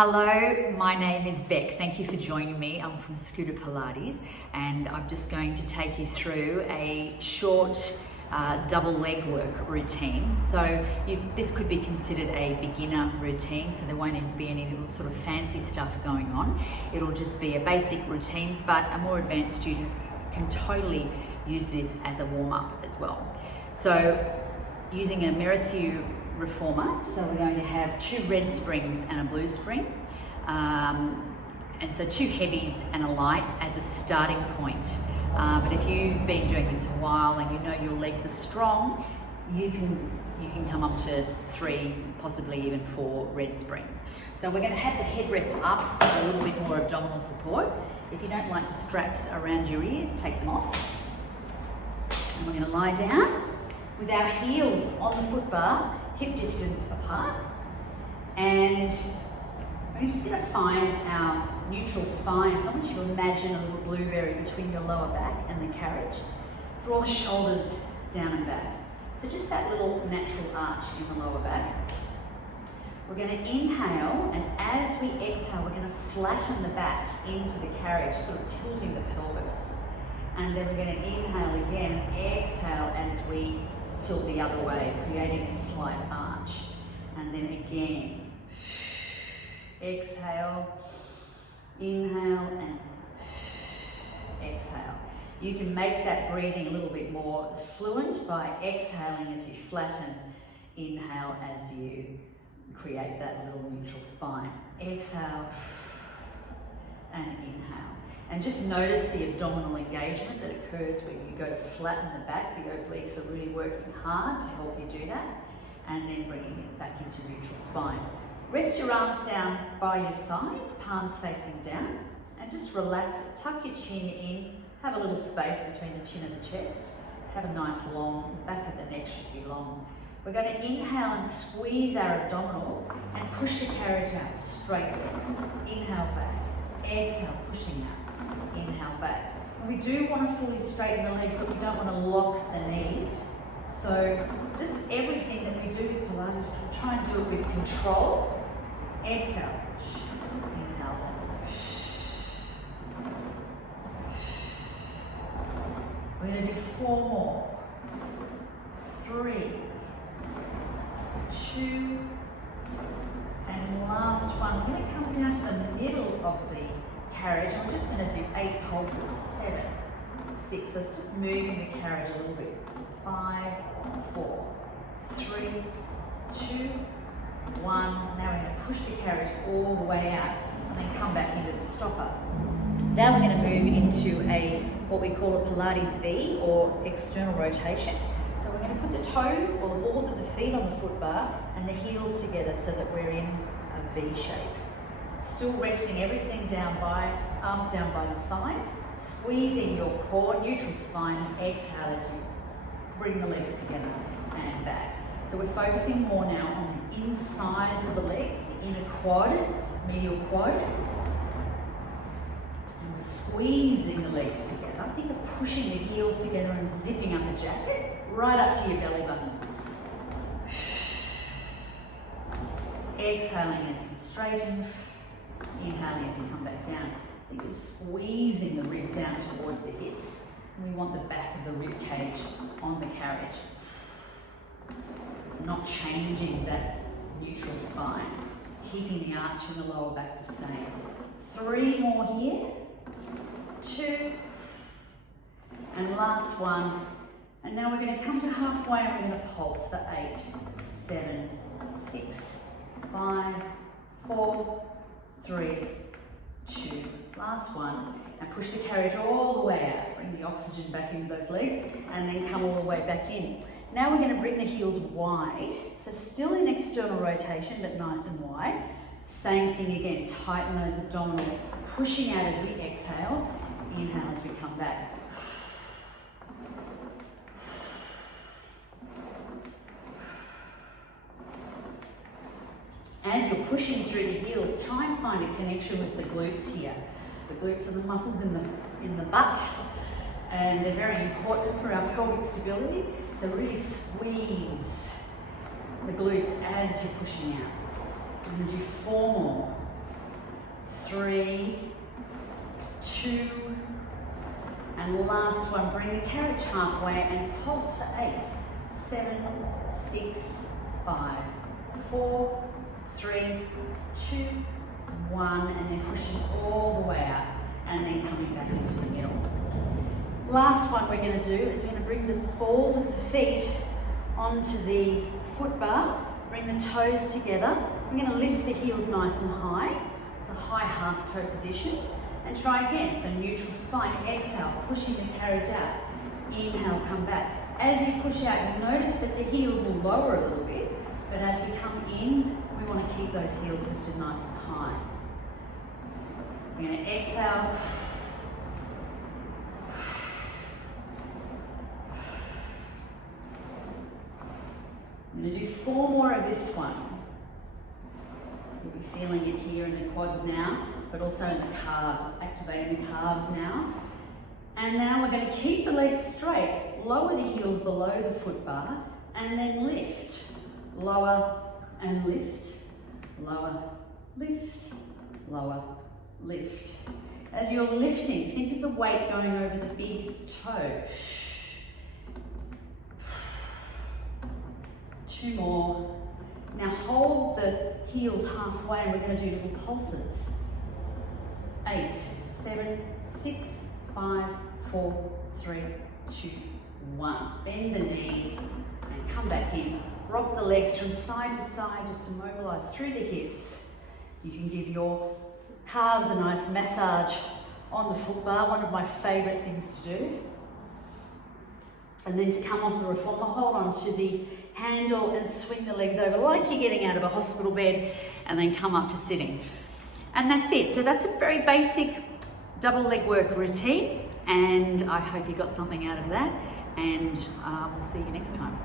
Hello, my name is Beck. Thank you for joining me. I'm from Scooter Pilates and I'm just going to take you through a short double leg work routine. So this could be considered a beginner routine, so there won't be any sort of fancy stuff going on. It'll just be a basic routine, but a more advanced student can totally use this as a warm-up as well. So using a Merrithew reformer, so we're going to have 2 red springs and a blue spring, and so 2 heavies and a light as a starting point. But if you've been doing this a while and you know your legs are strong, you can come up to 3, possibly even 4 red springs. So we're going to have the headrest up with a little bit more abdominal support. If you don't like the straps around your ears, take them off. And we're going to lie down with our heels on the foot bar, hip distance apart, and we're just going to find our neutral spine. So I want you to imagine a little blueberry between your lower back and the carriage. Draw the shoulders down and back. So just that little natural arch in the lower back. We're going to inhale, and as we exhale, we're going to flatten the back into the carriage, sort of tilting the pelvis. And then we're going to inhale again and exhale as we tilt the other way, creating a slight arch. And then again, exhale, inhale, and exhale. You can make that breathing a little bit more fluent by exhaling as you flatten, inhale as you create that little neutral spine. Exhale and inhale. And just notice the abdominal engagement that occurs when you go to flatten the back. The obliques are really working hard to help you do that. And then bringing it back into neutral spine. Rest your arms down by your sides, palms facing down. And just relax, tuck your chin in. Have a little space between the chin and the chest. Have a nice long, the back of the neck should be long. We're going to inhale and squeeze our abdominals and push the carriage out, straight legs. Inhale back, exhale, pushing out. Inhale back. And we do want to fully straighten the legs, but we don't want to lock the knees. So just everything that we do with Pilates, we try and do it with control. So exhale, push. Inhale down. We're going to do 4 more. 3, 2, and last one. We're going to come down to the middle of the carriage. I'm just going to do 8 pulses. 7, 6. So it's just moving the carriage a little bit. 5, 4, 3, 2, 1. Now we're going to push the carriage all the way out and then come back into the stopper. Now we're going to move into what we call a Pilates V, or external rotation. So we're going to put the toes or the balls of the feet on the foot bar and the heels together so that we're in a V shape. Still resting everything down by, arms down by the sides, squeezing your core, neutral spine, and exhale as you bring the legs together and back. So we're focusing more now on the insides of the legs, the inner quad, medial quad. And we're squeezing the legs together. Think of pushing the heels together and zipping up a jacket right up to your belly button. Exhaling as you straighten. Inhaling as you come back down. Think of squeezing the ribs down towards the hips. And we want the back of the rib cage on the carriage. It's not changing that neutral spine. Keeping the arch in the lower back the same. 3 more here. 2. And last one. And now we're going to come to halfway and we're going to pulse for 8, 7, 6, 5, 4, 3, 2, last one, and push the carriage all the way out. Bring the oxygen back into those legs and then come all the way back in. Now we're going to bring the heels wide, so still in external rotation but nice and wide. Same thing again, tighten those abdominals, pushing out as we exhale, inhale as we come back. As you're pushing through the heels, try and find a connection with the glutes here. The glutes are the muscles in the butt, and they're very important for our pelvic stability. So really squeeze the glutes as you're pushing out. I'm going to do 4 more. 3, 2, and last one. Bring the carriage halfway and pulse for 8, 7, 6, 5, 4, 3, 2, 1, and then pushing all the way out and then coming back into the middle. Last one we're going to do is we're going to bring the balls of the feet onto the foot bar, bring the toes together. We're going to lift the heels nice and high. It's a high half toe position. And try again. So neutral spine, exhale, pushing the carriage out. Inhale, come back. As you push out, you'll notice that the heels will lower a little bit, but as we come in, we want to keep those heels lifted nice and high. We're going to exhale. I'm going to do 4 more of this one. You'll be feeling it here in the quads now, but also in the calves. It's activating the calves now. And now we're going to keep the legs straight, lower the heels below the foot bar, and then lift. Lower and lift, lower, lift, lower, lift. As you're lifting, think of the weight going over the big toe. 2 more. Now hold the heels halfway and we're going to do little pulses. 8, 7, 6, 5, 4, 3, 2, 1. Bend the knees and come back in. Rock the legs from side to side just to mobilize through the hips. You can give your calves a nice massage on the foot bar, one of my favorite things to do. And then to come off the reformer, hold on to the handle and swing the legs over like you're getting out of a hospital bed, and then come up to sitting. And that's it. So that's a very basic double leg work routine, and I hope you got something out of that, and we'll see you next time.